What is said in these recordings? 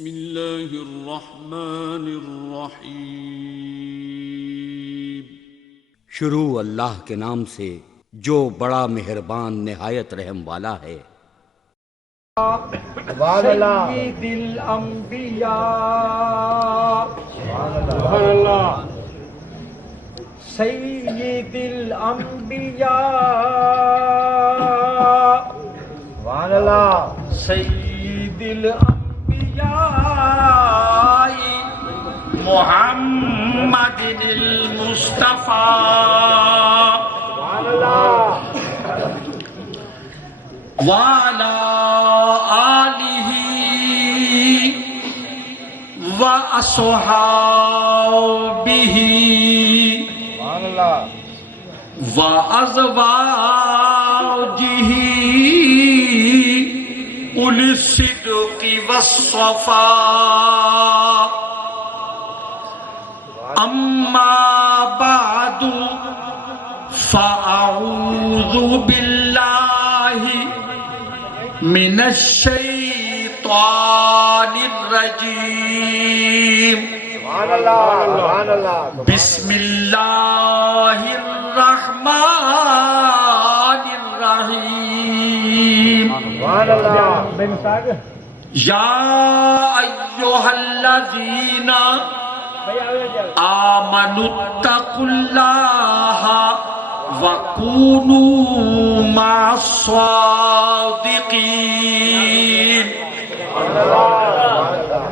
بسم اللہ الرحمن الرحیم۔ شروع اللہ کے نام سے جو بڑا مہربان نہایت رحم والا ہے۔ سید الانبیاء سبحان اللہ سید الانبیاء سبحان اللہ سید الانبیاء محمد المصطفیٰ سبحان اللہ وعلى آلہ وأصحابہ وأزواجہ أولی الصدق والصفاء اما بعد فأعوذ باللہ من الشیطان الرجیم بسم اللہ الرحمن الرحیم یا ایہا الذین آمنوا اتقوا اللہ وَكُونُوا مَعَ الصَّادِقِينَ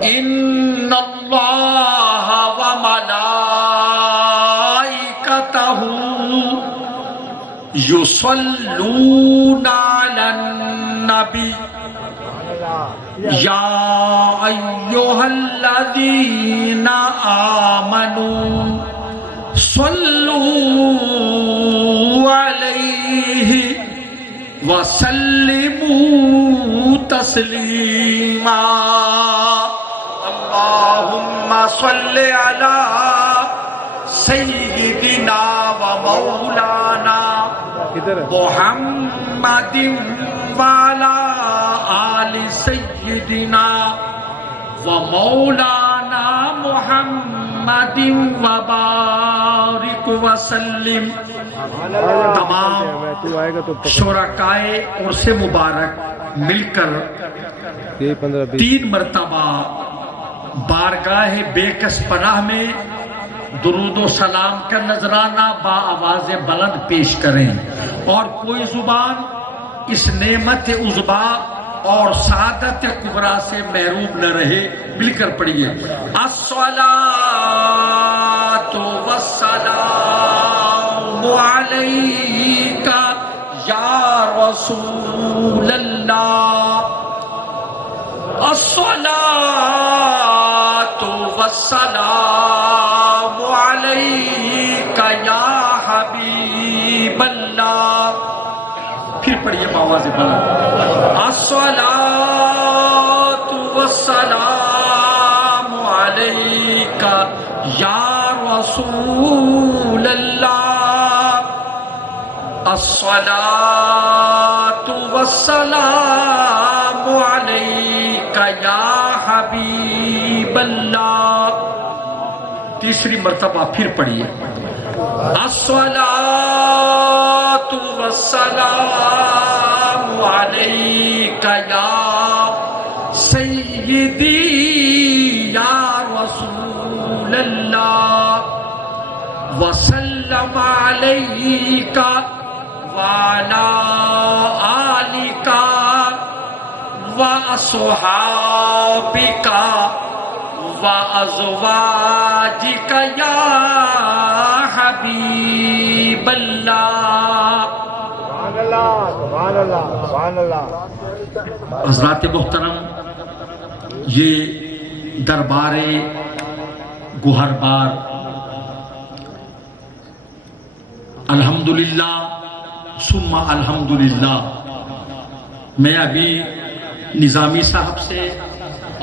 إِنَّ اللَّهَ وَمَلَائِكَتَهُ يُصَلُّونَ عَلَى النَّبِيِّ يَا أَيُّهَا الَّذِينَ آمَنُوا صلوا علیہ وسلموا تسلیما اللہم صل علی سیدنا و مولانا محمد وعلی آل سیدنا و مولانا محمد وبارک وسلم۔ تمام شرکائے عرس مبارک مل کر 3 مرتبہ بارگاہ بے کس پناہ میں درود و سلام کا نذرانہ با آواز بلند پیش کریں، اور کوئی زبان اس نعمت عظما اور سعادت کبریٰ سے محروم نہ رہے۔ مل کر پڑھیے الصلاۃ والسلام علیک یا رسول اللہ، الصلاۃ والسلام علیک یا حبیب اللہ۔ پھر پڑھیے آواز بلند الصلاۃ والسلام علیک یا رسول اللہ، الصلاۃ والسلام علیک یا حبیب اللہ۔ تیسری مرتبہ پھر پڑھیے الصلاۃ والسلام علیک یا سیدی یا رسول اللہ، وسلم علیک وعلی آلک واصحابک وازواجک یا حبیب اللہ۔ حضرات محترم، یہ دربار گوہر بار الحمدللہ ثم الحمدللہ، میں ابھی نظامی صاحب سے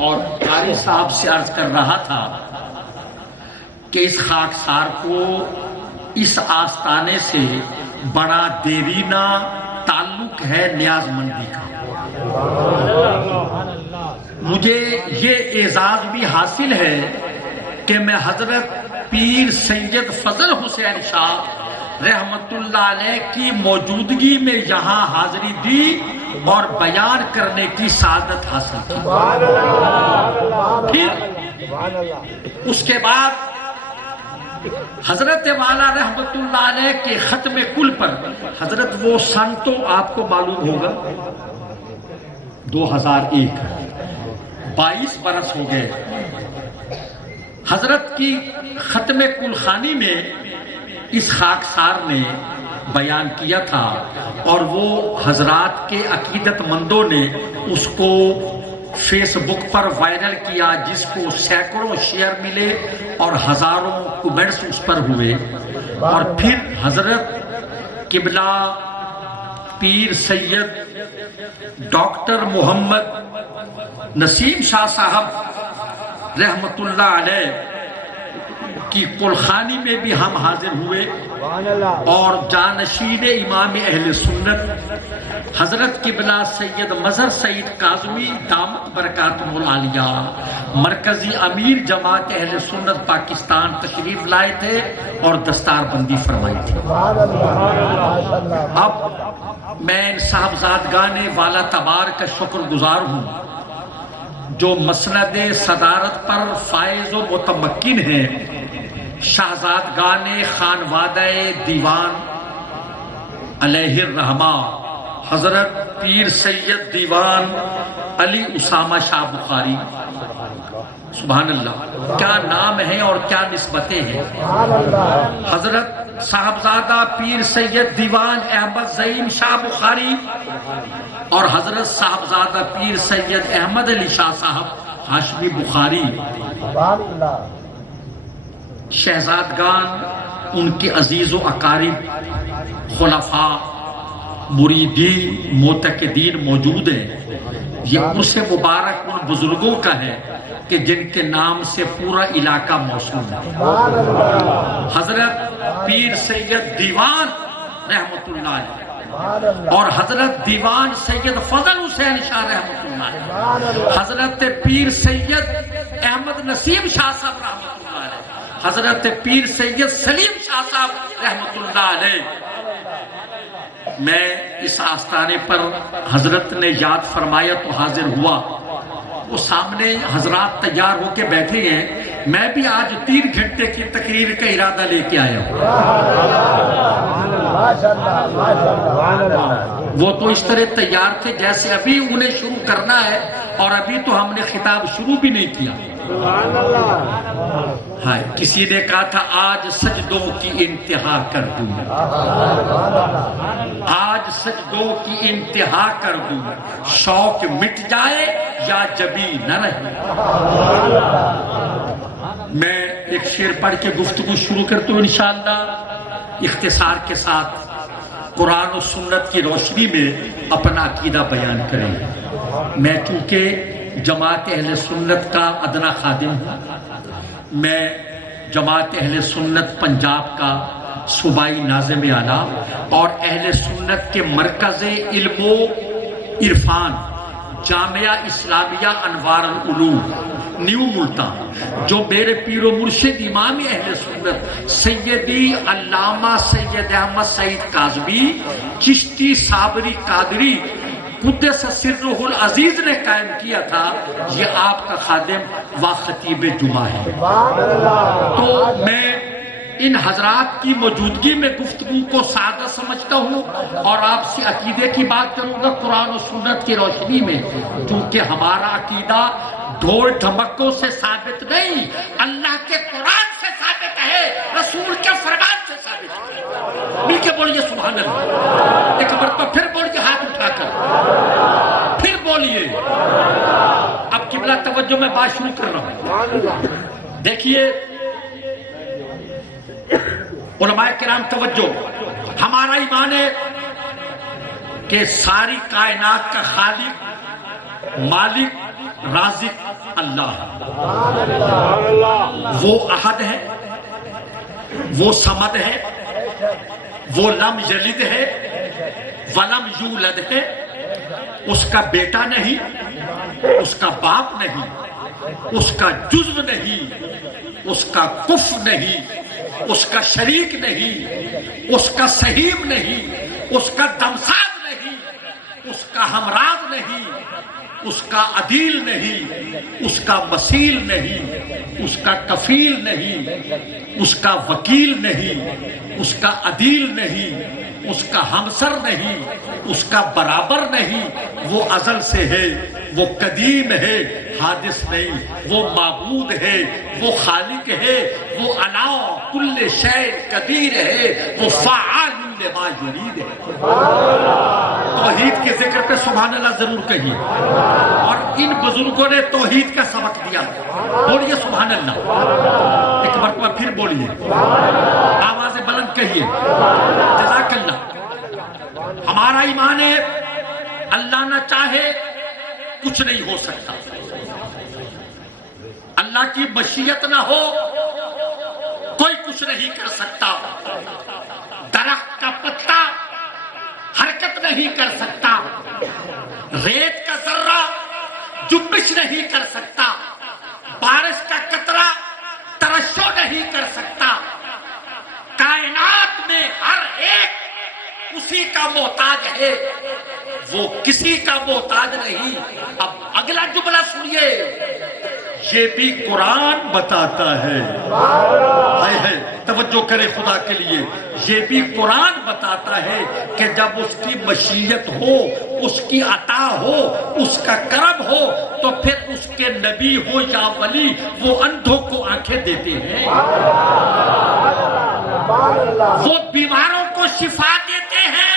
اور قاری صاحب سے عرض کر رہا تھا کہ اس خاکسار کو اس آستانے سے بڑا دیرینہ تعلق ہے نیاز مندی کا۔ مجھے یہ اعزاز بھی حاصل ہے کہ میں حضرت پیر سید فضل حسین شاہ رحمت اللہ علیہ کی موجودگی میں یہاں حاضری دی اور بیان کرنے کی سعادت حاصل کی۔ پھر اس کے بعد حضرت والا رحمت اللہ علیہ کے ختم کل پر حضرت وہ سن تو آپ کو معلوم ہوگا 2001 22 برس ہو گئے۔ حضرت کی ختم کل خانی میں اس خاکسار نے بیان کیا تھا اور وہ حضرات کے عقیدت مندوں نے اس کو فیس بک پر وائرل کیا، جس کو سینکڑوں شیئر ملے اور ہزاروں کمنٹس اس پر ہوئے۔ اور پھر حضرت قبلہ پیر سید ڈاکٹر محمد نسیم شاہ صاحب رحمت اللہ علیہ کی کلخانی میں بھی ہم حاضر ہوئے اور جانشین امام اہل سنت حضرت قبلہ سید مظہر سعید کاظمی دامت برکاتہ العالیہ مرکزی امیر جماعت اہل سنت پاکستان تشریف لائے تھے اور دستار بندی فرمائی تھی۔ اب میں ان صاحبزادگان والا تبار کا شکر گزار ہوں جو مسند صدارت پر فائز و متمکن ہیں۔ شہزادگان خانوادہ دیوان علیہ الرحمہ حضرت پیر سید دیوان علی اسامہ شاہ بخاری، سبحان اللہ، کیا نام ہے اور کیا نسبتیں ہیں۔ حضرت صاحبزادہ پیر سید دیوان احمد زعیم شاہ بخاری اور حضرت صاحبزادہ پیر سید احمد علی شاہ صاحب ہاشمی بخاری، شہزادگان ان کے عزیز و اقارب خلفاء مریدین معتقدین موجود ہیں۔ یہ عرس مبارک ان بزرگوں کا ہے کہ جن کے نام سے پورا علاقہ موصول ہے۔ حضرت پیر سید دیوان رحمت اللہ علیہ اور حضرت دیوان سید فضل حسین شاہ رحمت اللہ علیہ، حضرت پیر سید احمد نسیم شاہ صاحب رحمت اللہ علیہ، حضرت پیر سید سلیم شاہ صاحب رحمت اللہ علیہ۔ میں اس آستانے پر حضرت نے یاد فرمایا تو حاضر ہوا۔ وہ سامنے حضرات تیار ہو کے بیٹھے ہیں، میں بھی آج 3 گھنٹے کی تقریر کا ارادہ لے کے آیا ہوں۔ وہ تو اس طرح تیار تھے جیسے ابھی انہیں شروع کرنا ہے اور ابھی تو ہم نے خطاب شروع بھی نہیں کیا۔ ہاں، کسی نے کہا تھا آج سجدوں کی انتہا کر دوں، آج سجدوں کی انتہا کر دوں، شوق مٹ جائے یا جبی نہ رہے۔ میں ایک شعر پڑھ کے گفتگو شروع کرتا ہوں انشاءاللہ، اختصار کے ساتھ قرآن و سنت کی روشنی میں اپنا عقیدہ بیان کریں۔ میں چونکہ جماعت اہل سنت کا ادنا خادم ہوں، میں جماعت اہل سنت پنجاب کا صوبائی ناظم اعلیٰ اور اہل سنت کے مرکز علم و عرفان جامعہ اسلامیہ انوار العلوم نیو ملتان، جو میرے پیر و مرشد امام اہل سنت سیدی علامہ سید احمد سعید کاظمی چشتی صابری قادری قدس سرہ العزیز نے قائم کیا تھا، یہ آپ کا خادم و خطیب جمعہ ہے۔ تو میں ان حضرات کی موجودگی میں گفتگو کو سادہ سمجھتا ہوں اور آپ سے عقیدے کی بات کروں گا قرآن و سنت کی روشنی میں، کیونکہ ہمارا عقیدہ ڈھول ڈھمکوں سے ثابت نہیں، اللہ کے قرآن سے ثابت ہے، رسول کے فرمان سے ثابت ہے۔ مل کے بولیے سبحان اللہ، ایک مرتبہ پھر بولیے ہاتھ اٹھا کر، پھر بولیے۔ اب قبلہ توجہ میں بات شروع کر رہا ہوں۔ دیکھیے علماء کرام توجہ، ہمارا ایمان ہے کہ ساری کائنات کا خالق مالک رازق اللہ ہے۔ وہ احد ہے، وہ صمد ہے، وہ لم یلد ہے ولم یولد ہے، اس کا بیٹا نہیں، اس کا باپ نہیں، اس کا جزو نہیں، اس کا کفو نہیں، اس کا شریک نہیں، اس کا سہیم نہیں، اس کا دمساز نہیں، اس کا ہمراز نہیں، اس کا عدیل نہیں، اس کا وسیل نہیں، اس کا کفیل نہیں، اس کا وکیل نہیں، اس کا عدیل نہیں، اس کا ہمسر نہیں، اس کا برابر نہیں۔ وہ ازل سے ہے، وہ قدیم ہے، حادث نہیں، وہ معبود ہے، وہ خالق ہے، وہ علا کل شیء قدیر ہے، وہ فعال لما یرید ہے۔ توحید کے ذکر پہ سبحان اللہ ضرور کہیے، اور ان بزرگوں نے توحید کا سبق دیا، بولیے سبحان اللہ، ایک مرتبہ پھر بولیے، آواز بلند کہیے، جزاک اللہ۔ ہمارا ایمان ہے اللہ نہ چاہے کچھ نہیں ہو سکتا، اللہ کی مشیت نہ ہو کوئی کچھ نہیں کر سکتا، درخت کا پتا حرکت نہیں کر سکتا، ریت کا ذرہ جنبش نہیں کر سکتا، بارش کا قطرہ ترشح نہیں کر سکتا، کائنات میں ہر ایک اسی کا محتاج ہے، وہ کسی کا محتاج نہیں۔ اب اگلا جملہ سنیے، یہ بھی قرآن بتاتا ہے، توجہ کرے خدا کے لیے، یہ بھی قرآن بتاتا ہے کہ جب اس کی مشیت ہو، اس کی عطا ہو، اس کا کرم ہو، تو پھر اس کے نبی ہو یا ولی وہ اندھوں کو آنکھیں دیتے ہیں، وہ بیماروں کو شفا دیتے ہیں،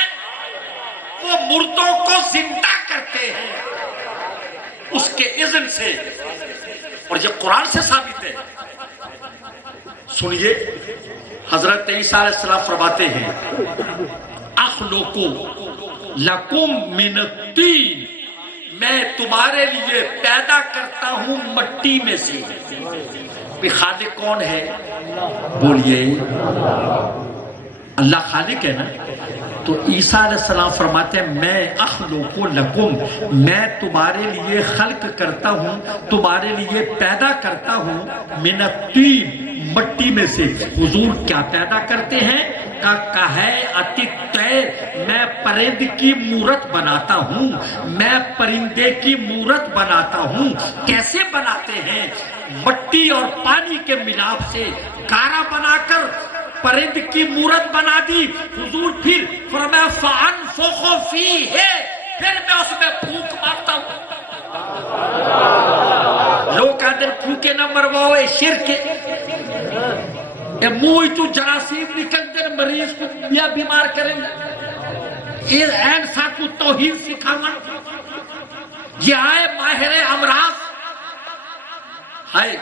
وہ مردوں کو زندہ کرتے ہیں اس کے اذن سے، اور یہ قرآن سے ثابت ہے۔ سنیے، حضرت عیسیٰ علیہ السلام فرماتے ہیں اخلقو لکم من الطین، میں تمہارے لیے پیدا کرتا ہوں مٹی میں سے۔ خالق کون ہے؟ بولیے، اللہ خالق ہے نا۔ تو عیسیٰ علیہ السلام فرماتے ہیں میں اخلق لکم، میں تمہارے لیے خلق کرتا ہوں، تمہارے لیے پیدا کرتا ہوں، من الطین، مٹی میں سے۔ حضور کیا پیدا کرتے ہیں؟ میں پرند کی مورت بناتا ہوں، میں پرندے کی مورت بناتا ہوں۔ کیسے بناتے ہیں؟ مٹی اور پانی کے ملاپ سے گارا بنا کر پرند کی مورت بنا دی۔ حضور پھر فرمایا فَأَنفُخُ فِيهِ، پھر میں اس میں پھونک مارتا ہوں۔ لوگ کہتے ہیں پھونکے نہ مرواؤ، اے شرک اے موئی تو جراثیم نکل دے مریض کو یا بیمار کریں گے۔ یہ این ساتھ توحید سکھانا، یہ آئے ماہر امراض ہائے،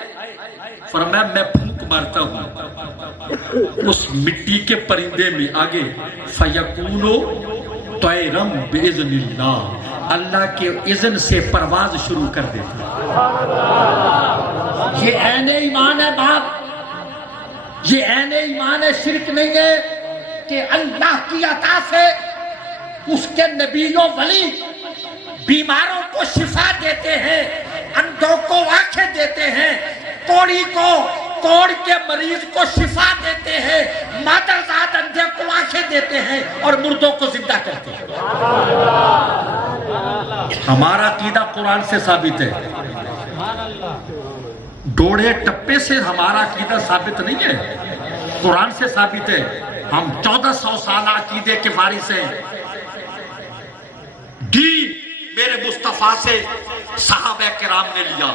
فرمایا میں پھونک مارتا ہوں اس مٹی کے پرندے میں، آگے فَيَكُونُ طَيْرًا بِإِذْنِ اللَّهِ، اللہ کے اذن سے پرواز شروع کر دیتا۔ یہ عین ایمان ہے باپ، یہ عین ایمان ہے، شرک نہیں ہے کہ اللہ کی عطا سے اس کے نبی و ولی بیماروں کو شفا دیتے ہیں، اندھوں کو آنکھیں دیتے ہیں، کوڑی کو کوڑ کے مریض کو شفا دیتے ہیں، مادرزاد اندھے کو آنکھیں دیتے ہیں، اور مردوں کو زندہ کرتے ہیں۔ ہمارا عقیدہ قرآن سے ثابت ہے، ڈوڑے ٹپے سے ہمارا عقیدہ ثابت نہیں ہے، قرآن سے ثابت ہے۔ ہم 1400 سالہ عقیدے کے وارث ہیں۔ دین میرے مصطفیٰ سے صحابہ کرام نے لیا،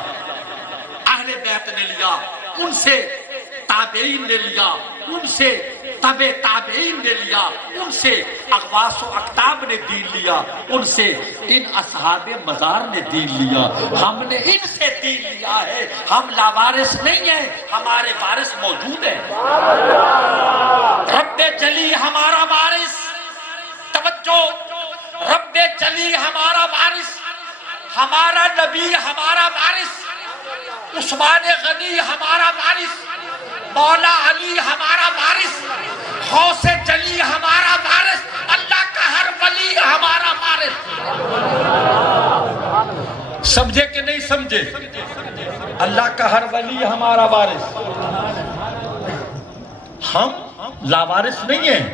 اہل بیت نے لیا، ان سے تابعین نے لیا، ان سے تبع تابعین نے لیا، ان سے اغواس و اقطاب نے دین لیا، ان سے ان اصحاب مزار نے دین لیا۔ ہم نے ان سے دین لیا ہے، ہم لاوارث نہیں ہیں، ہمارے وارث موجود ہیں۔ رب جلی ہمارا وارث، توجہ، رب جلی ہمارا وارث، ہمارا نبی ہمارا وارث، عثمان غنی ہمارا وارث، مولا علی ہمارا وارث، غوث جلی ہمارا وارث، اللہ کا ہر ولی ولی ہمارا وارث. سمجھے کہ نہیں سمجھے؟ اللہ کا ہر ولی ہمارا وارث. ہم لاوارث نہیں ہیں.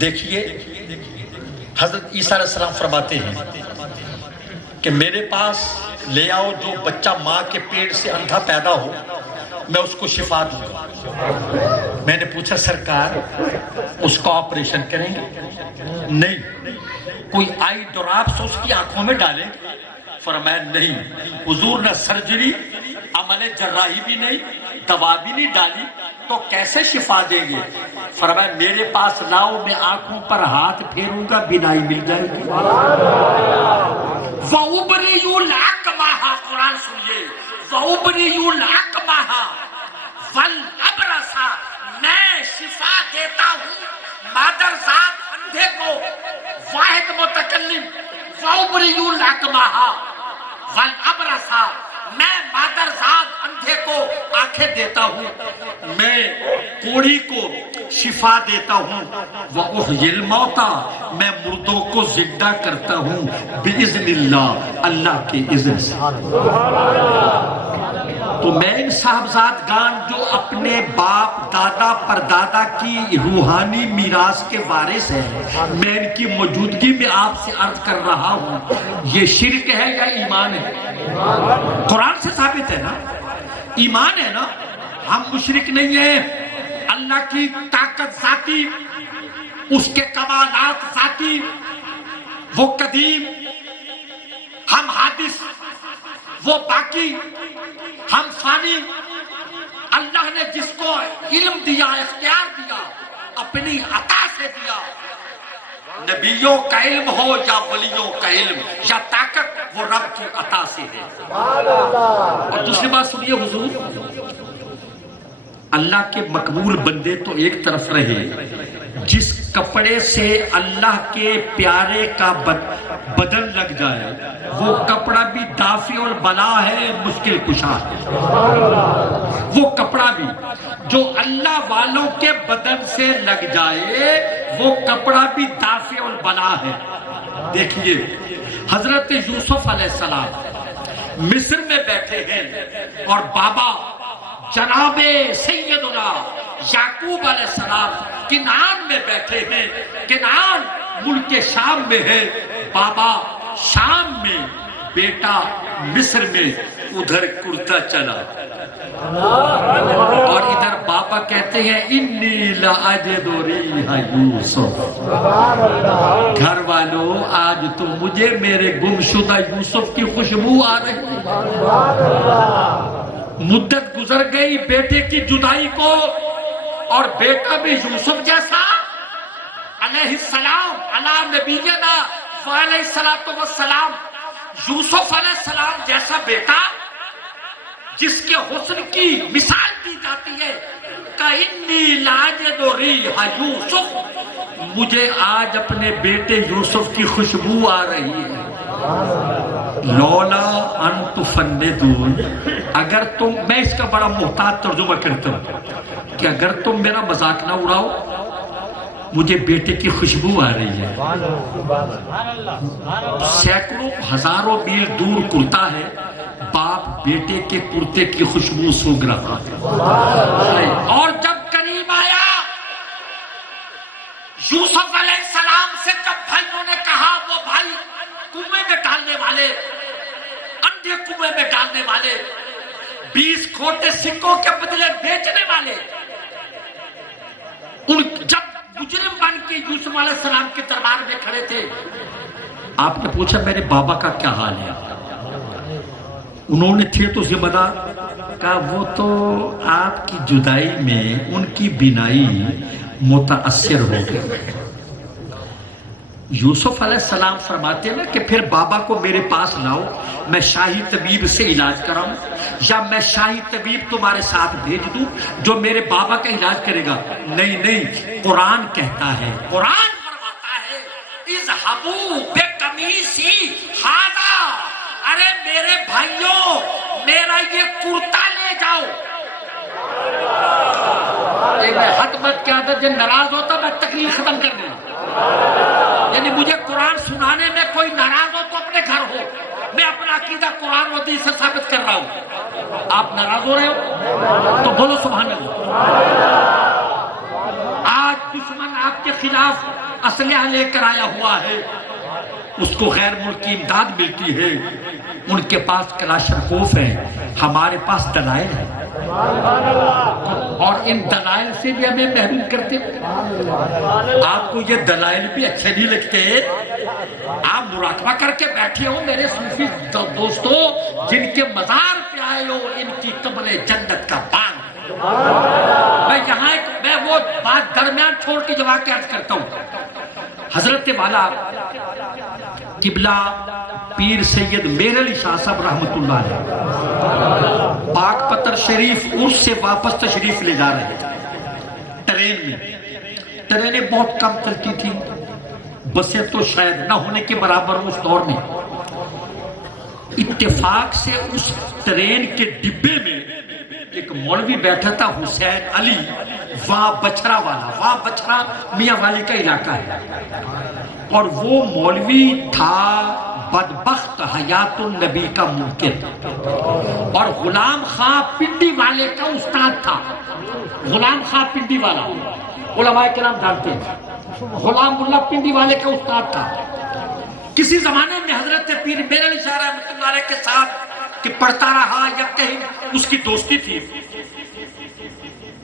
دیکھیے حضرت عیسیٰ علیہ السلام فرماتے ہیں کہ میرے پاس لے آؤ جو بچہ ماں کے پیٹ سے اندھا پیدا ہو، میں اس کو شفا دوں گا. میں نے پوچھا سرکار اس کا آپریشن کریں گے؟ نہیں. کوئی آئی ڈراپس اس کی آنکھوں میں ڈالیں؟ فرمایا نہیں. حضور نے سرجری، عمل جراحی بھی نہیں، دوا بھی نہیں ڈالی، تو کیسے شفا دیں گے؟ فرمایا میرے پاس لاؤ، میں آنکھوں پر ہاتھ پھیروں گا، بینائی مل جائے گی. وَأُبْرِئُ الْأَكْمَحَ، قرآن سنیے، وَأُبْرِئُ الْأَكْمَحَ وَالْأَبْرَصَ، میں شفا دیتا ہوں مادرزاد اندھے کو. واحد متکلم، وَأُبْرِئُ الْأَكْمَحَ وَالْأَبْرَصَ، میں مادرزاد اندھے کو آنکھیں دیتا ہوں، میں کوڑی کو شفا دیتا ہوں. وَأُحْيِي الْمَوْتَى، میں مردوں کو زندہ کرتا ہوں بِإِذْنِ اللہ، اللہ کے اذن سے. تو میں ان صاحبزادگان جو اپنے باپ دادا پردادا کی روحانی میراث کے وارث ہیں، میں ان کی موجودگی میں آپ سے عرض کر رہا ہوں، یہ شرک ہے یا ایمان ہے؟ قرآن سے ثابت ہے نا، ایمان ہے نا. ہم مشرک نہیں ہیں. اللہ کی طاقت ذاتی، اس کے کمالات ذاتی، وہ قدیم، ہم حادث، وہ باقی، ہم فانی. اللہ نے جس کو علم دیا، اختیار دیا، اپنی عطا سے دیا. نبیوں کا علم ہو یا ولیوں کا علم یا طاقت، وہ رب کی عطا سے ہے. اور دوسری بات سنیے حضور، اللہ کے مقبول بندے تو ایک طرف رہے، جس کپڑے سے اللہ کے پیارے کا بدن لگ جائے وہ کپڑا بھی دافع البلا ہے، مشکل کشا ہے. وہ کپڑا بھی جو اللہ والوں کے بدن سے لگ جائے وہ کپڑا بھی دافع البلا ہے. دیکھیے حضرت یوسف علیہ السلام مصر میں بیٹھے ہیں اور بابا جناب سیدنا یعقوب علیہ السلام کنعان میں بیٹھے ہیں. کنعان ملک شام میں ہے، بابا شام میں، بیٹا مصر میں. ادھر کرتا چلا اور ادھر بابا کہتے ہیں انی لاجد ریح یوسف. گھر والوں آج تو مجھے میرے گمشدہ یوسف کی خوشبو آ رہی. مدت گزر گئی بیٹے کی جدائی کو، اور بیٹا بھی یوسف جیسا علیہ السلام علی نبینا وعلیہ الصلوۃ والسلام، یوسف علیہ السلام جیسا بیٹا جس کے حسن کی مثال دی جاتی ہے کہ لاجد ریح یوسف، مجھے آج اپنے بیٹے یوسف کی خوشبو آ رہی ہے. لولا ان تفندون، اگر تم، میں اس کا بڑا محتاط ترجمہ کرتا ہوں کہ اگر تم میرا مذاق نہ اڑاؤ، مجھے بیٹے کی خوشبو آ رہی ہے. سینکڑوں ہزاروں میل دور کرتا ہے، باپ بیٹے کے کرتے کی خوشبو سونگ رہا ہے. اور جب قریب آیا یوسف علیہ السلام سے، جب بھائیوں نے کہا وہ بھائی کنویں میں ڈالنے والے، اندھے کنویں میں ڈالنے والے، 20 کھوٹے سکوں کے بدلے بیچنے والے، ان جب مجرم بن کے یوسف علیہ السلام کے دربار میں کھڑے تھے، آپ نے پوچھا میرے بابا کا کیا حال ہے؟ انہوں نے تھے تو ذمہ دار، کہا وہ تو آپ کی جدائی میں ان کی بینائی متاثر ہو گئی. یوسف علیہ السلام فرماتے ہیں کہ پھر بابا کو میرے پاس لاؤ، میں شاہی طبیب سے علاج کراؤں، یا میں شاہی طبیب تمہارے ساتھ بھیج دوں جو میرے بابا کا علاج کرے گا. نہیں نہیں، قرآن کہتا ہے، قرآن فرماتا ہے اذهبوا بقمیصی ھذا، ارے میرے بھائیوں میرا یہ کرتا لے جاؤ. میں حد مت کیا تھا، جب ناراض ہوتا میں تکلیف ختم کر دوں. یعنی مجھے قرآن سنانے میں کوئی ناراض ہو تو اپنے گھر ہو، میں اپنا عقیدہ قرآن و حدیث سے ثابت کر رہا ہوں. آپ ناراض ہو رہے ہو تو بولو سبحان اللہ. آج دشمن آپ کے خلاف اسلحہ لے کر آیا ہوا ہے، اس کو غیر ملکی امداد ملتی ہے، ان کے پاس کلاشنکوف ہے، ہمارے پاس دلائل ہے، اور ان دلائل سے بھی ہمیں محروم کرتے. آپ کو یہ دلائل بھی اچھے نہیں لگتے؟ آپ مراقبہ کر کے بیٹھے ہو میرے صوفی دوستو، جن کے مزار پہ آئے ہو، ان کی قبر جنت کا باغ. میں وہ بات درمیان چھوڑ کے جواب کے عرض کرتا ہوں. حضرت والا قبلہ پیر سید میر علی شاہ صاحب رحمت اللہ علیہ پاک پتر شریف عرس سے واپس تشریف لے جا رہے تھے ٹرین میں. ٹرینیں بہت کم چلتی تھی، بسیں تو شاید نہ ہونے کے برابر اس دور میں. اتفاق سے اس ٹرین کے ڈبے میں ایک مولوی بیٹھا تھا، حسین علی، وہاں بچھرا والا. وہاں بچھرا میاں والی کا علاقہ ہے، اور وہ مولوی تھا بدبخت حیات النبی کا منکر، اور غلام خان پنڈی والے کا استاد تھا. غلام خان پنڈی والا علماء کرام جانتے ہیں، غلام اللہ پنڈی والے کا استاد تھا. کسی زمانے میں حضرت پیر میر علی شاہ رحمۃ اللہ علیہ کے ساتھ کہ پڑھتا رہا یا کہیں اس کی دوستی تھی.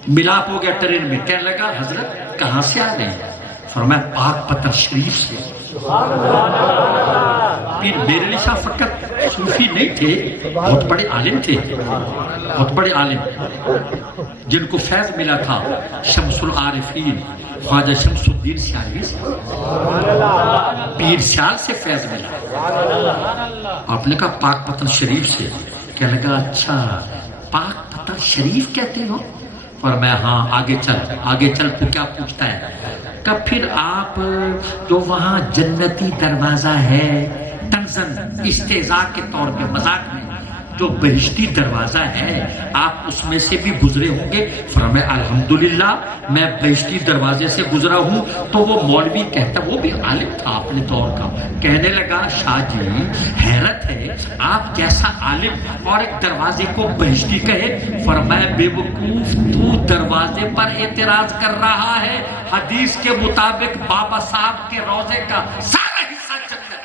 ملاپ ہو گیا ٹرین میں. کہنے لگا حضرت کہاں سے آ گئے؟ فرمایا پاک پتر شریف سے. پیر میر علی شاہ فقط صوفی نہیں تھے، بہت بڑے عالم تھے، بہت بڑے عالم جن کو فیض ملا تھا شمس العارفین خواجہ شمس الدین سیالوی سے. پیر سیال سے فیض ملا. آپ نے کہا پاک پتن شریف سے. کہنے لگا اچھا پاک پتن شریف کہتے ہو؟ فرمایا ہاں. آگے چل تو کیا پوچھتا ہے؟ کہ پھر آپ جو وہاں جنتی دروازہ ہے تنزن استہزاء کے طور پہ مذاق میں جو بہشتی دروازہ ہے آپ اس میں سے بھی گزرے ہوں گے؟ فرمایا الحمدللہ میں بہشتی دروازے سے گزرا ہوں. تو وہ مولوی کہتا، وہ بھی عالم تھا اپنے دور کا، کہنے لگا شاہ جی حیرت ہے آپ جیسا عالم اور ایک دروازے کو بہشتی کہے. فرمایا بے وقوف تو دروازے پر اعتراض کر رہا ہے، حدیث کے مطابق بابا صاحب کے روضے کا سارا حصہ جنت ہے.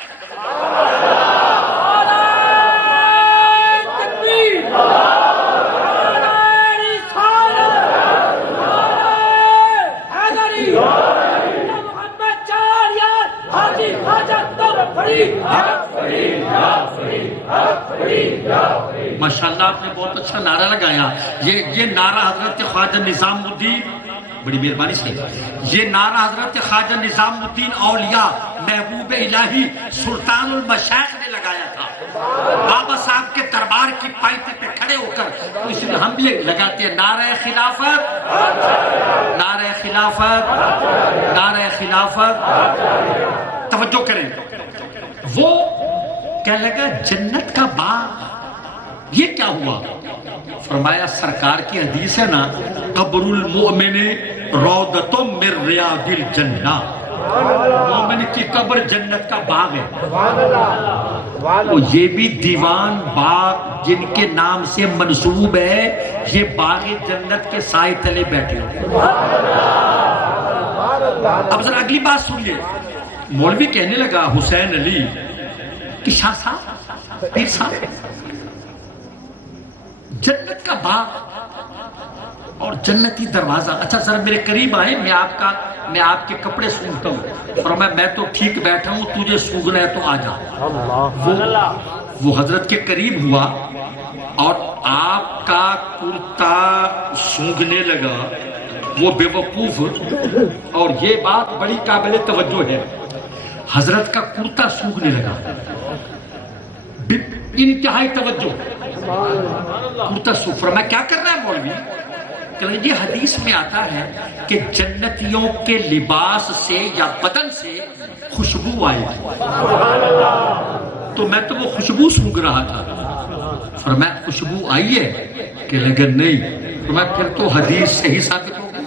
ماشاءاللہ آپ نے بہت اچھا نعرہ لگایا. یہ نعرہ حضرت خواجہ نظام الدین، بڑی مہربانی سے، یہ نعرہ حضرت خواجہ نظام الدین اولیاء محبوب الہی سلطان المشائخ نے لگایا تھا بابا صاحب کے دربار کی پائپی پہ کھڑے ہو کر. تو اس لیے ہم بھی لگاتے ہیں نعرہ خلافت، نعرہ خلافت، نعرہ خلافت. توجہ کریں. وہ کہنے لگا جنت کا باغ یہ کیا ہوا؟ فرمایا سرکار کی حدیث ہے نا قبر المؤمن روضۃ من ریاض الجنہ، مومن کی قبر جنت کا باغ ہے. وہ یہ بھی دیوان باغ جن کے نام سے منسوب ہے یہ باغ جنت کے سائے تلے بیٹھے. اب ذرا اگلی بات سنیے. مولوی کہنے لگا حسین علی کہ شاہ صاحب پیر صاحب جنت کا باغ اور جنتی دروازہ، اچھا ذرا میرے قریب آئے، میں آپ کے کپڑے سونگتا ہوں. فرمایا میں تو ٹھیک بیٹھا ہوں، تجھے سونگنا ہے تو آ جا. وہ حضرت کے قریب ہوا اور آپ کا کرتا سونگنے لگا. وہ بے وقوف، اور یہ بات بڑی قابل توجہ ہے، حضرت کا کرتا سونگنے لگا. انتہائی توجہ، کرتا سفر میں کیا کرنا ہے مولوی؟ کہ یہ حدیث میں آتا ہے کہ جنتیوں کے لباس سے یا بدن سے خوشبو آئی تھی، تو میں تو وہ خوشبو سونگ رہا تھا. فرمایا خوشبو آئی ہے؟ کہ لگا نہیں. فرمایا پھر تو حدیث صحیح ثابت ہو گئی.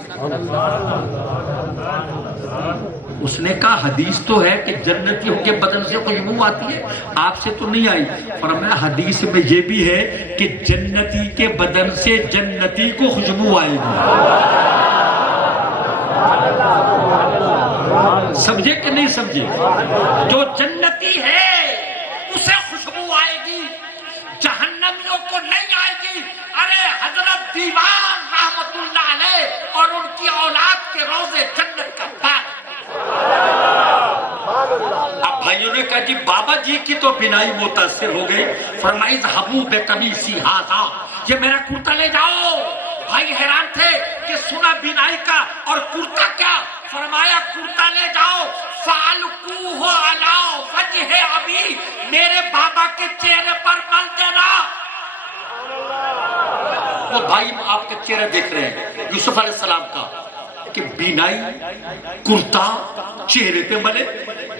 اس نے کہا حدیث تو ہے کہ جنتیوں کے بدن سے خوشبو آتی ہے، آپ سے تو نہیں آئی۔ فرمایا حدیث میں یہ بھی ہے کہ جنتی کے بدن سے جنتی کو خوشبو آئے گی۔ سمجھے کہ نہیں سمجھے؟ جو جنتی ہے اسے خوشبو آئے گی، جہنمیوں کو نہیں آئے گی۔ ارے حضرت دیوان رحمت اللہ علیہ اور ان کی اولاد کے روزے جنت کا باغ۔ اب بھائیوں نے کہا جی بابا جی کی تو بینائی متاثر ہو گئی۔ فرمائی ذهبوا بقمیصی ھذا، یہ میرا کرتا لے جاؤ۔ بھائی حیران تھے کہ سنا بینائی کا اور کرتا کیا؟ فرمایا کرتا لے جاؤ، فَأَلْقُوهُ عَلَى وَجْهِ أَبِي، میرے بابا کے چہرے پر مل دینا۔ وہ بھائی آپ کے چہرے دیکھ رہے ہیں یوسف علیہ السلام کا کہ بینائی کرتا چہرے پہ ملے۔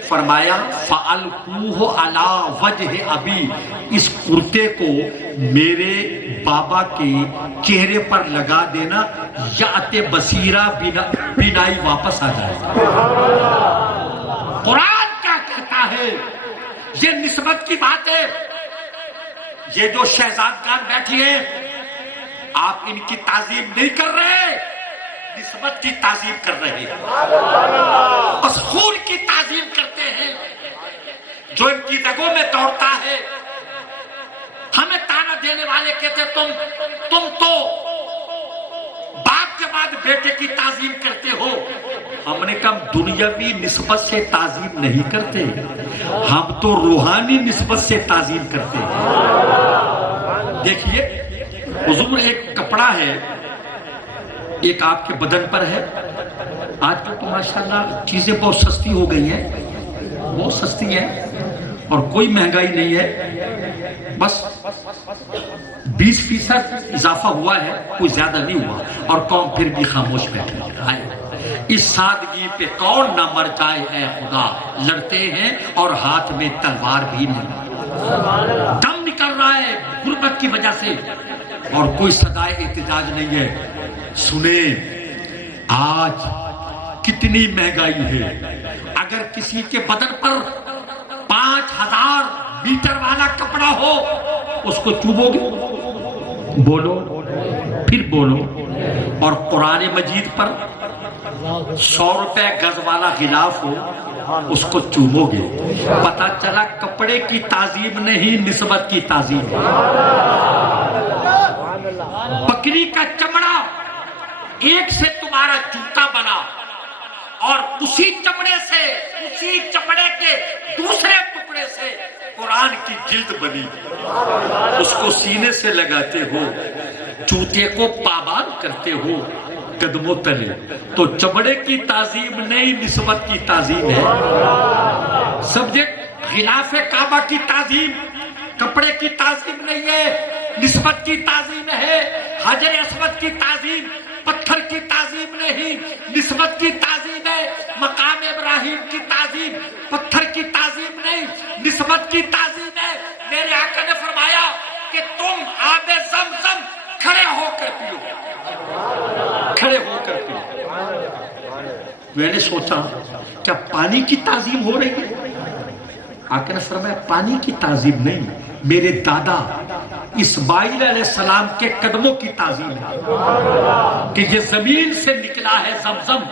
فرمایا فَأَلْقُوهُ عَلَى وَجْهِ أَبِي، اس کرتے کو میرے بابا کے چہرے پر لگا دینا، یأت بصیرہ بینائی واپس آ جائے۔ قرآن کیا کہتا ہے؟ یہ نسبت کی بات ہے۔ یہ جو شہزادگان بیٹھی ہیں آپ ان کی تعظیم نہیں کر رہے، نسبت کی تعظیم کر رہے ہیں، بس خون کی تعظیم کرتے ہیں جو ان کی رگوں میں دوڑتا ہے۔ ہمیں تانا دینے والے کہتے تم تو باپ کے بعد بیٹے کی تعظیم کرتے ہو۔ ہم نے کہا دنیاوی نسبت سے تعظیم نہیں کرتے، ہم تو روحانی نسبت سے تعظیم کرتے ہیں۔ دیکھیے حضور ایک کپڑا ہے، ایک آپ کے بدن پر ہے۔ آج تو ماشاءاللہ چیزیں بہت سستی ہو گئی ہیں، بہت سستی ہیں اور کوئی مہنگائی نہیں ہے، بس 20% اضافہ ہوا ہے، کوئی زیادہ نہیں ہوا، اور قوم پھر بھی خاموش بیٹھی ہے۔ اس سادگی پہ کون نہ مر جائے اے خدا، لڑتے ہیں اور ہاتھ میں تلوار بھی نہیں، دم نکل رہا ہے غربت کی وجہ سے اور کوئی صدائے احتجاج نہیں ہے۔ سنیں آج کتنی مہنگائی ہے، اگر کسی کے بدن پر 5000 میٹر والا کپڑا ہو اس کو چوبو گے؟ بولو پھر بولو۔ اور قرآن مجید پر 100 روپے گز والا غلاف ہو اس کو چوبو گے؟ پتا چلا کپڑے کی تعظیم نہیں، نسبت کی تعظیم ہے۔ بکری کا چمڑا ایک سے تمہارا جوتا بنا اور اسی چمڑے سے، اسی چمڑے کے دوسرے ٹکڑے سے قرآن کی جلد بنی، اس کو سینے سے لگاتے ہو، جوتے کو پابند کرتے ہو قدموں تلے، تو چمڑے کی تعظیم نہیں، نسبت کی تعظیم ہے۔ سبجیکٹ غلاف کعبہ کی تعظیم کپڑے کی تعظیم نہیں ہے، نسبت کی تعظیم ہے۔ حجر اسود کی تعظیم پتھر کی تعظیم نہیں، نسبت کی تعظیم ہے۔ مقام ابراہیم کی تعظیم پتھر کی تعظیم نہیں، نسبت کی تعظیم ہے۔ میرے آقا نے فرمایا کہ تم آب زمزم کھڑے ہو کر پیو، کھڑے ہو کر پیو۔ میں نے سوچا کیا پانی کی تعظیم ہو رہی ہے؟ آقا نے فرمایا پانی کی تعظیم نہیں، میرے دادا اسماعیل علیہ السلام کے قدموں کی تعظیم ہے کہ یہ زمین سے نکلا ہے زمزم،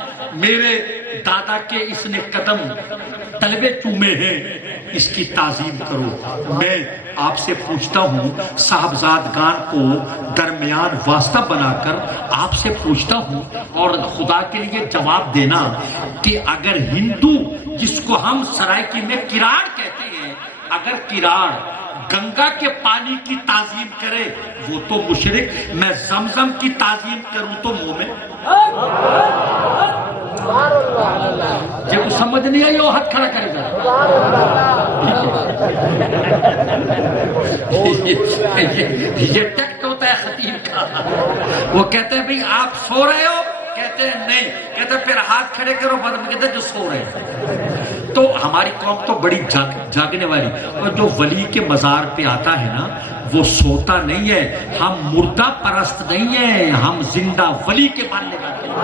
میرے دادا کے اس نے قدم تلوے چومے ہیں، اس کی تعظیم کرو۔ میں آپ سے پوچھتا ہوں، صاحبزادگان کو درمیان واسطہ بنا کر آپ سے پوچھتا ہوں اور خدا کے لیے جواب دینا کہ اگر ہندو جس کو ہم سرائکی میں کراڑ کہتے ہیں، اگر کراڑ گنگا کے پانی کی تعظیم کرے وہ تو مشرک، میں زمزم کی تعظیم کروں تو مومن۔ جب سمجھ نہیں آئی وہ ہاتھ کھڑا کرے گا۔ یہ ٹیکٹ ہوتا ہے خطیب کا، وہ کہتے ہیں بھئی آپ سو رہے ہو، کہتے ہیں نہیں، کہتے ہیں پھر ہاتھ کھڑے کرو، بعد میں کہتے ہیں جو سو رہے ہیں۔ تو ہماری قوم تو بڑی جاگنے والی، اور جو ولی کے مزار پہ آتا ہے نا وہ سوتا نہیں ہے، ہم مردہ پرست نہیں ہیں، ہم زندہ ولی کے ماننے والے ہیں،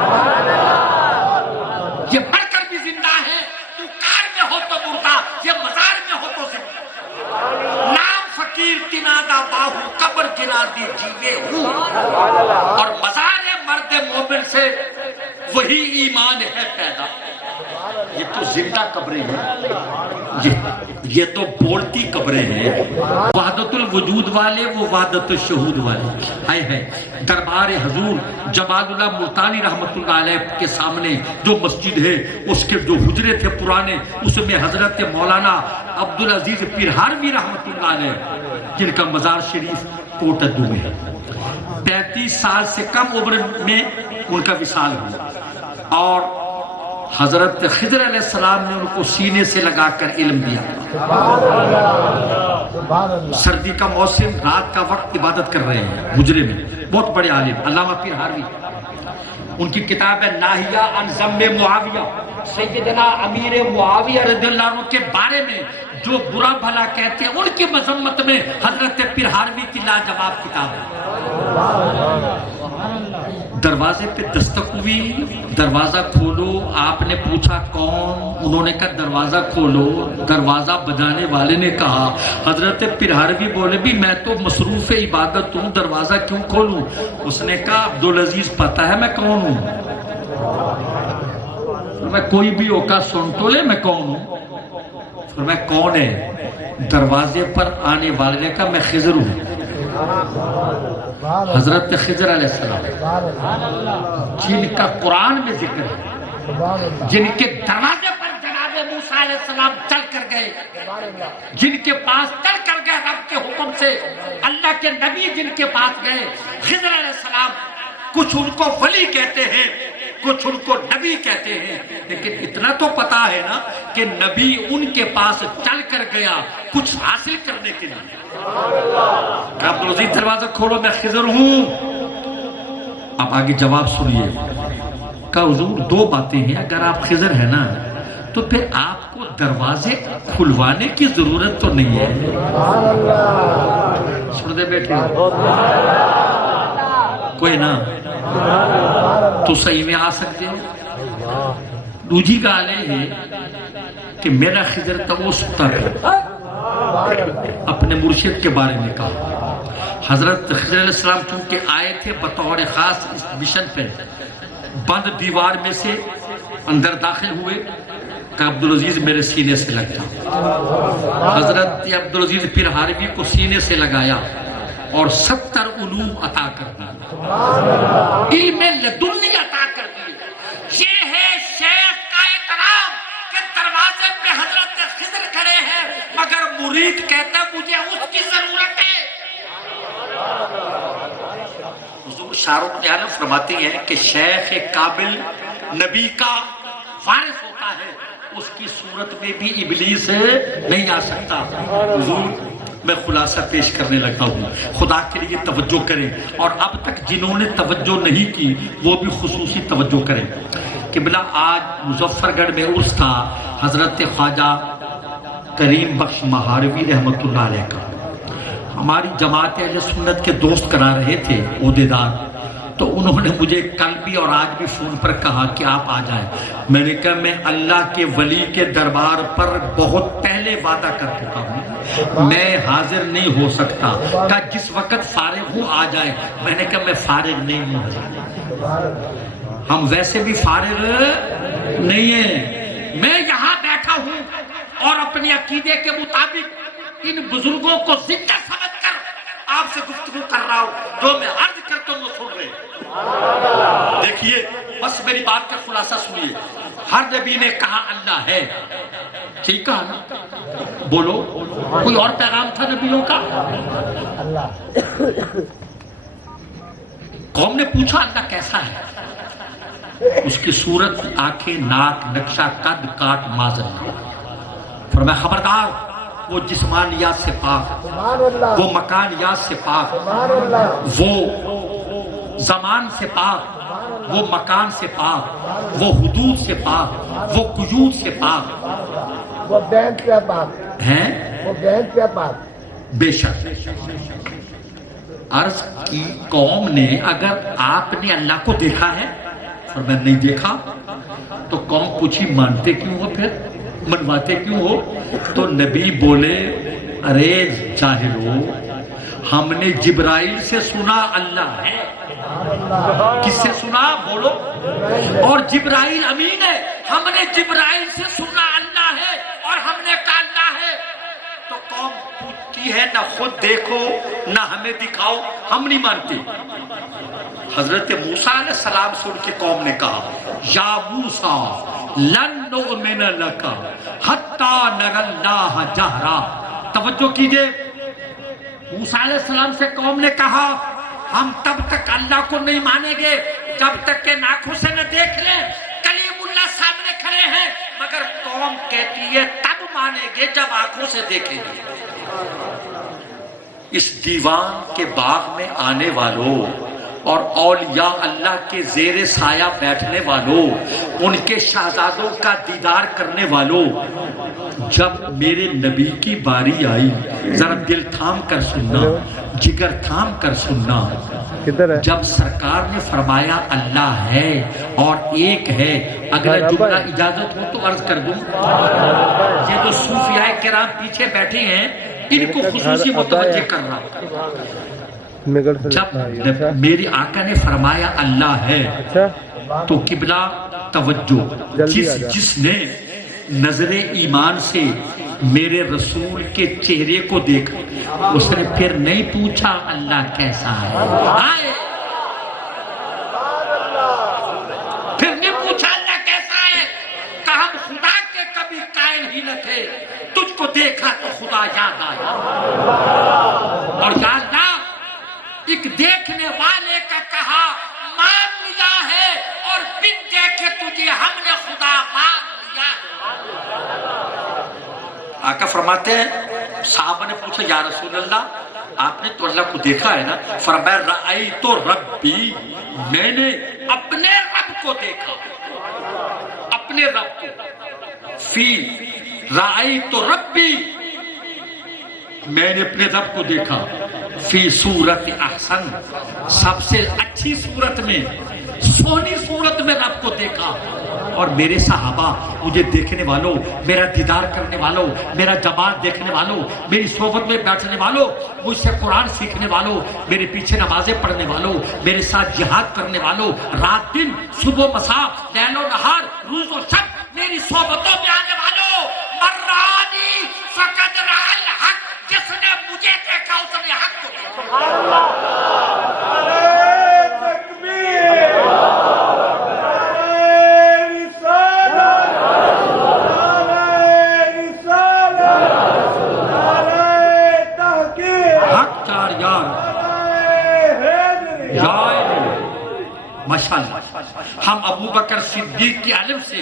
یہ بڑھ کر بھی زندہ ہے۔ امیر تنادا باہو قبر گرا دی جیوے ہوں، اور مزار مرد مومن سے وہی ایمان ہے پیدا۔ یہ تو زندہ قبریں ہیں، یہ تو بولتی قبریں ہیں۔ وحدت الوجود والے، وہ وحدت الشہود والے۔ ہائے ہے دربار حضور جمال اللہ ملتانی رحمت اللہ علیہ کے سامنے جو مسجد ہے، اس کے جو حجرے تھے پرانے، اس میں حضرت مولانا عبدالعزیز پیرہاروی رحمت اللہ علیہ جن کا مزار شریف کوٹدو میں ہے، 35 سال سے کم عمر میں ان کا وصال ہوا، اور حضرت خضر علیہ السلام نے ان کو سینے سے لگا کر علم دیا۔ سردی کا موسم، رات کا وقت عبادت کر رہے ہیں حجرے میں، بہت بڑے عالم علامہ پیرہاروی، ان کی کتاب ہے ناہیہ عن ذم معاویہ، سیدنا امیر معاویہ رضی اللہ عنہ کے بارے میں جو برا بھلا کہتے ہیں ان کی مذمت میں حضرت پیرہاروی کی لاجواب کتاب ہے۔ دروازے پہ دستک ہوئی، دروازہ کھولو، آپ نے پوچھا کون؟ انہوں نے کہا دروازہ کھولو۔ دروازہ بجانے والے نے کہا، حضرت پیرہاروی بولے بھی میں تو مصروف عبادت ہوں، دروازہ کیوں کھولوں؟ اس نے کہا عبدالعزیز پتہ ہے میں کون ہوں؟ میں کوئی بھی ہوگا سن تو لے میں کون ہوں؟ میں کون ہے؟ دروازے پر آنے والے نے کہا میں خضر ہوں، حضرت خضر علیہ السلام، جن کا قرآن میں ذکر ہے، جن کے دروازے پر جناب موسیٰ علیہ السلام چل کر گئے، جن کے پاس چل کر گئے رب کے حکم سے، اللہ کے نبی جن کے پاس گئے، خضر علیہ السلام، کچھ ان کو ولی کہتے ہیں، کچھ ان کو نبی کہتے ہیں، لیکن اتنا تو پتا ہے نا کہ نبی ان کے پاس چل کر گیا کچھ حاصل کرنے کے لیے۔ کہ عبدالعزیز دروازہ کھولو میں خضر ہوں۔ اب آگے جواب سنیے۔ کہ حضور دو باتیں ہیں، اگر آپ خضر ہیں نا تو پھر آپ کو دروازے کھلوانے کی ضرورت تو نہیں ہے۔ سن دے بیٹھے کوئی نہ تو صحیح میں آ سکتے ہو۔ دوجی گال ہے کہ میرا خضر تھا وہ ستا ہے، اپنے مرشد کے بارے میں کہا۔ حضرت خضر علیہ السلام چونکہ آئے تھے بطور خاص اس مشن پہ، بند دیوار میں سے اندر داخل ہوئے کہ عبدالعزیز میرے سینے سے لگ جا۔ حضرت عبدالعزیز پیرہاروی کو سینے سے لگایا اور 70 علوم عطا کر دی، علم لدنی عطا کر دی۔ یہ ہے شیخ کا احترام کہ دروازے پہ حضرت خضر کھڑے ہیں مگر مرید کہتا ہے مجھے اس کی ضرورت ہے۔ حضور شاہ رخ نے فرماتی ہیں کہ شیخ قابل نبی کا وارث ہوتا ہے، اس کی صورت میں بھی ابلیس نہیں آ سکتا۔ حضور میں خلاصہ پیش کرنے لگا ہوں، خدا کے لیے توجہ کریں، اور اب تک جنہوں نے توجہ نہیں کی وہ بھی خصوصی توجہ کریں۔ قبلہ آج مظفر گڑھ میں عرس تھا حضرت خواجہ کریم بخش مہاروی رحمت اللہ علیہ کا۔ ہماری جماعت اہل سنت کے دوست کرا رہے تھے عہدیدار، تو انہوں نے مجھے کل بھی اور آج بھی فون پر کہا کہ آپ آ جائیں۔ میں نے کہا میں اللہ کے ولی کے دربار پر بہت پہلے وعدہ کر چکا ہوں، میں حاضر نہیں ہو سکتا، کہ جس وقت فارغ ہوں آ جائیں۔ میں نے کہا میں فارغ نہیں ہوں، ہم ویسے بھی فارغ نہیں ہیں، میں یہاں بیٹھا ہوں اور اپنے عقیدے کے مطابق ان بزرگوں کو زندہ سمجھ کر آپ سے گفتگو کر رہا ہوں، جو میں عرض کرتا ہوں وہ سن رہے ہیں۔ دیکھیے بس میری بات کا خلاصہ سنیے۔ ہر نبی نے کہا اللہ ہے، ٹھیک کہا نا؟ بولو کوئی اور پیغام تھا نبیوں کا؟ قوم نے پوچھا اللہ کیسا ہے؟ اس کی صورت، آنکھیں، ناک، نقشہ، قد، کاٹ، مازن۔ فرمایا خبردار، وہ جسمانیات سے پاک، وہ مکانیات سے پاک، وہ زمان سے پاک، وہ مکان سے پاک، وہ حدود سے پاک، وہ قیود سے پاک، وہ بینک سے پاک ہیں، وہ بینک سے پاک۔ بے شک عرض کی قوم نے اگر آپ نے اللہ کو دیکھا ہے؟ فرمایا نہیں دیکھا۔ تو قوم پوچھی مانتے کیوں ہو، پھر منواتے کیوں ہو؟ تو نبی بولے ارے جاہلو، ہم نے جبرائیل سے سنا اللہ ہے. کس سے سنا بولو؟ اور جبرائیل امین ہے. ہم نے جبرائیل سے سنا اللہ ہے اور ہم نے کہا اللہ ہے. تو قوم پوچھتی ہے نہ خود دیکھو نہ ہمیں دکھاؤ، ہم نہیں مانتے. حضرت موسیٰ علیہ السلام سے ان کی قوم نے کہا یا موسیٰ لن نؤمن لک حتی نری اللہ جہرا. توجہ کیجئے، موسیٰ علیہ السلام سے قوم نے کہا ہم تب تک اللہ کو نہیں مانیں گے جب تک کہ آنکھوں سے نہ دیکھ لیں. کلیم اللہ سامنے کھڑے ہیں، مگر قوم کہتی ہے تب مانیں گے جب آنکھوں سے دیکھیں گے. اس دیوان کے باغ میں آنے والوں اور اولیاء اللہ کے زیر سایہ بیٹھنے والوں، ان کے شہزادوں کا دیدار کرنے والوں، جب میرے نبی کی باری آئی ذرا دل تھام کر سننا، جگر تھام کر سننا. جب سرکار نے فرمایا اللہ ہے اور ایک ہے، اگلا جملہ اجازت ہو تو عرض کر دوں. یہ جو صوفیاء کرام پیچھے بیٹھے ہیں ان کو خصوصی متوجہ کرنا. جب میری آقا نے فرمایا اللہ ہے تو قبلہ توجہ، جس نے نظر ایمان سے میرے رسول کے چہرے کو دیکھا اس نے پھر نہیں پوچھا اللہ کیسا ہے. پھر نہیں پوچھا اللہ کیسا ہے، کہا ہم خدا کے کبھی قائل ہی نہ تھے، تجھ کو دیکھا تو خدا یاد آیا. اور یا اللہ ایک دیکھنے والے کا کہا مان لیا ہے اور بن دیکھے تجھے ہم نے خدا مان لیا. آقا فرماتے ہیں صحابہ نے پوچھا یا رسول اللہ آپ نے تو اللہ کو دیکھا ہے نا؟ فرمایا رأیت ربی، میں نے اپنے رب کو دیکھا، اپنے رب کو. فی رأیت ربی، میں نے اپنے رب کو دیکھا. فی صورت احسن، سب سے اچھی صورت میں، سونی صورت میں رب کو دیکھا. اور میرے صحابہ، مجھے دیکھنے والوں، میرا دیدار کرنے والوں، میرا جمال دیکھنے والوں، میری صحبت میں بیٹھنے والوں، مجھ سے قرآن سیکھنے والوں، میرے پیچھے نمازیں پڑھنے والوں، میرے ساتھ جہاد کرنے والوں، رات دن، صبح مساء، لیل و نہار، روز و شب میری صحبتوں میں آنے والوں، مرانی فقد رأى الحق، جس نے مجھے دیکھا اس نے حق کو دیکھا. ہم ابو بکر صدیق کی الف سے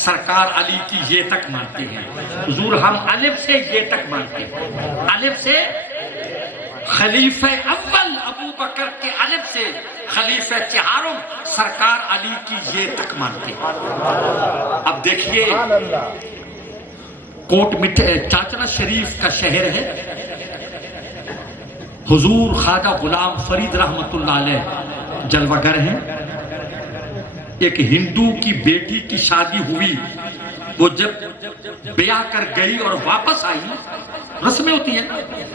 سرکار علی کی یہ تک مانتے ہیں. حضور ہم الف سے یہ تک مانتے ہیں، الف سے خلیفہ اول ابو بکر کے الف سے خلیفہ چہارم سرکار علی کی یہ تک مانتے ہیں. اب دیکھیے کوٹ چاچڑا شریف کا شہر ہے. حضور خواجہ غلام فرید رحمت اللہ علیہ جلوہ گر ہیں. ایک ہندو کی بیٹی کی شادی ہوئی، وہ جب بیاہ کر گئی اور واپس آئی، رسمیں ہوتی ہیں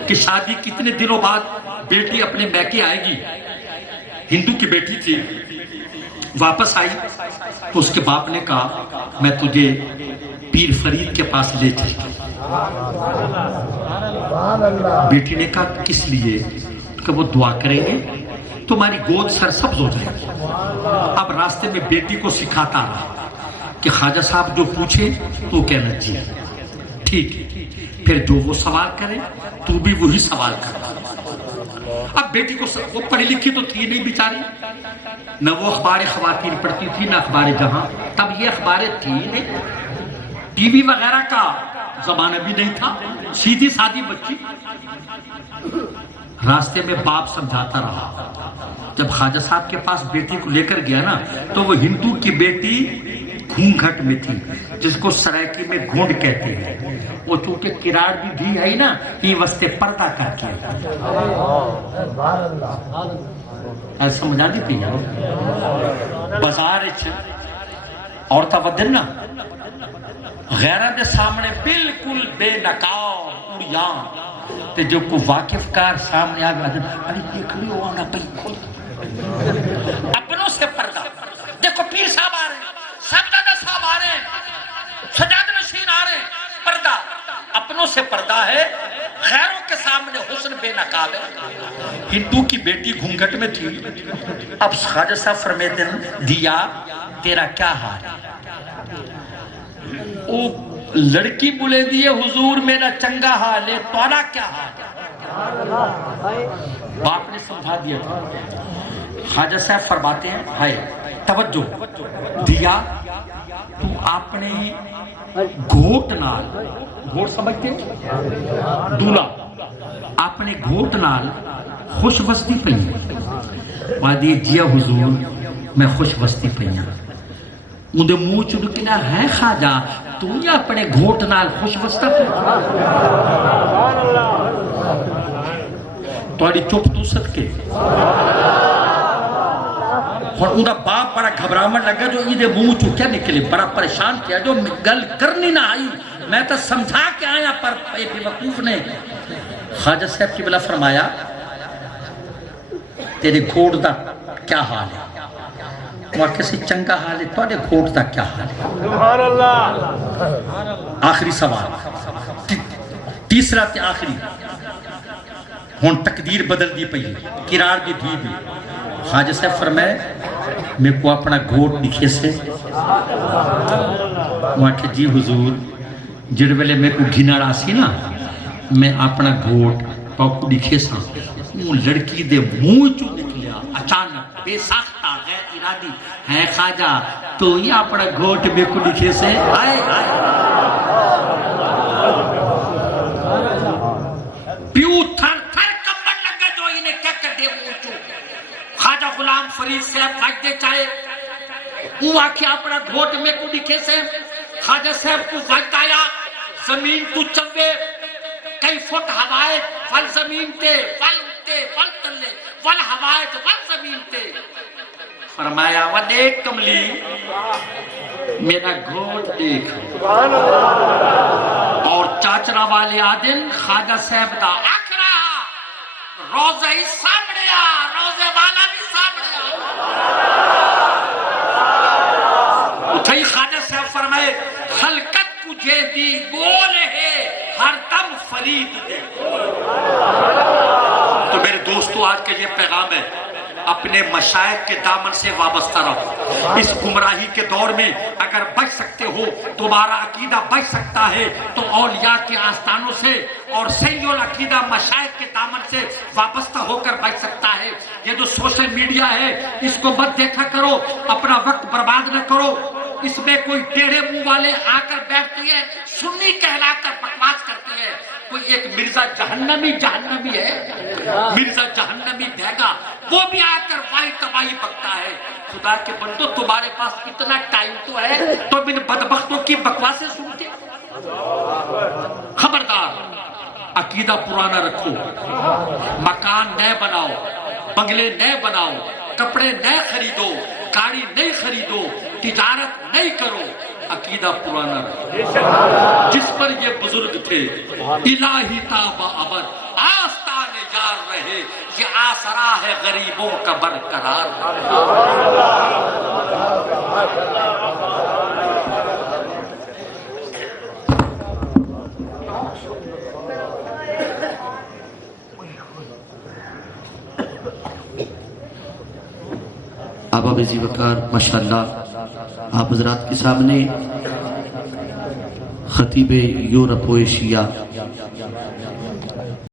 کہ شادی کتنے دنوں بعد بیٹی اپنے میکے آئے گی. ہندو کی بیٹی تھی، واپس آئی تو اس کے باپ نے کہا میں تجھے پیر فرید کے پاس لے چلتا. بیٹی نے کہا کس لیے؟ کہ وہ دعا کریں گے تمہاری گود سرسبز ہو جائے گی. اب راستے میں بیٹی کو سکھاتا رہا کہ خواجہ صاحب جو پوچھے تو کہنا جی ٹھیک ہے، پھر جو وہ سوال کرے تو بھی وہی سوال کرنا. اب بیٹی کو وہ پڑھی لکھی تو تھی نہیں بیچاری، نہ وہ اخبار خواتین پڑھتی تھی نہ اخبار جہاں. تب یہ اخباریں تھی نہیں، ٹی وی وغیرہ کا زمانہ بھی نہیں تھا، سیدھی سادی بچی. راستے میں باپ سمجھاتا رہا. جب خواجہ صاحب کے پاس بیٹی کو لے کر گیا نا تو وہ ہندو کی بیٹی گھونگھٹ میں تھی، جس کو سرائکی میں گھونڈ کہتے ہیں. وہ چونکہ کراڑ بھی دی ہے نا یہ وستے پردہ کر کے ایسا سمجھا دیتی ہے. بازار عورتاں ودن نا غیرہ دے سامنے بالکل بے نقاب اڑیاں، تے جو کو واقف کار سامنے آگے آدھے ارے دیکھ لیو آنا پئی کھول اپنوں سے پردہ. دیکھو پیر صاحب آ رہے ہیں، سبزادہ صاحب آ رہے ہیں، سجاد نشین آ رہے ہیں، پردہ اپنوں سے پردہ ہے، غیروں کے سامنے حسن بے نقاب ہے. ہندو کی بیٹی گھونگھٹ میں تھی. اب خواجہ صاحب فرماتے ہیں دیا تیرا کیا حال ہے؟ وہ لڑکی بولے دیے حضور میرا چنگا حال ہے، تمہارا کیا حال ہے؟ باپ نے سمجھا دیا تھا. خواجہ صاحب فرماتے ہیں ہائے توجہ دیا تو اپنے گھوٹ نال، گھوٹ سمجھتے دولہ، اپنے گھوٹ نال خوش وستی پہنی. وادی جیا حضور میں خوش وستی پہنی. مجھے منہ چڑکنا ہے خواجہ تو یا اپنے گھوٹ نال خوش وستا پہنی. تھوڑی چپ تو صدقے. اور انہا باپ بڑا گھبراہٹ لگا جو یہ منہ چکیا نکلے، بڑا پریشان کیا جو گل کرنی نہ آئی، میں تو سمجھا کے آیا پر بے وقوف نے. خواجہ صاحب کی بلا فرمایا تیرے گھوٹ دا کیا حال ہے؟ وہ کسی چنگا حال ہے، تھوڑے گھوٹ دا کیا حال ہے؟ سبحان اللہ. آخری سوال، تیسرا تے آخری. ہون تقدیر بدل دی پئی، قرار دی دی بھی. خواجہ صاحب فرمائے میں کو اپنا گھوٹ دکھے سے. وہاں کہ جی حضور جڑ ویلے میں کو گھنڑ آسی نا میں اپنا گھوٹ پاکو دکھے سا. وہ لڑکی دے منہ چو نکلیا اچانک بے ساختہ غیر ارادی ہے خواجہ تو یہ اپنا گھوٹ میں کو دکھے سے. آئے آئے پیو تھر تھر کمبر لگا جو انہیں کیا کر دے منہ چو. خواجہ غلام فرید صاحب بھاگ دے چاہے وہ آکھے اپنا گھوٹ میں کو دکھے سے. خواجہ صاحب کو وقت آیا زمین تو چوے کئی فٹ ہوائے فل زمین تے فل اٹھتے فل تلے فل ہوائے فل زمین تے. فرمایا وہ دیکھ کملی میرا گھوٹ دیکھ. اور چاچرا والے آدن خواجہ صاحب دا آکھ رہا روزہ ہی سامنے آ، روزے والا بھی سامنے آ. اٹھائی خواجہ صاحب فرمائے خلقت تجھے دی بول ہے ہر دم فرید دے. تو میرے دوستو آج کے یہ پیغام ہے اپنے مشائخ کے دامن سے وابستہ رہو. اس گمراہی کے دور میں اگر بچ سکتے ہو، تمہارا عقیدہ بچ سکتا ہے تو اولیاء کے آستانوں سے اور صحیح العقیدہ مشائخ کے دامن سے وابستہ ہو کر بچ سکتا ہے. یہ جو سوشل میڈیا ہے اس کو مت دیکھا کرو، اپنا وقت برباد نہ کرو. اس میں کوئی ٹیڑھے منہ والے آ کر بیٹھتی ہے، سنی کہلا کر بکواس کرتی ہے. کوئی ایک مرزا جہنمی ہے، مرزا جہنمی بھیگا، وہ بھی آ کر وائی تباہی بکتا ہے. خدا کے بندو تمہارے پاس اتنا ٹائم تو ہے تو ان بدبختوں کی بکواسیں سنتے. خبردار عقیدہ پرانا رکھو، مکان نئے بناؤ، بنگلے نئے بناؤ، کپڑے نئے خریدو، گاڑی نہیں خریدو، تجارت نہیں کرو، عقیدہ پرانا رکھو. جس پر یہ بزرگ تھے الہی تاب ابد آستان یار رہے، یہ آسرا ہے غریبوں کا برقرار. آبا بزی وقار ماشاءاللہ آپ حضرات کے سامنے خطیب یورپ و ایشیا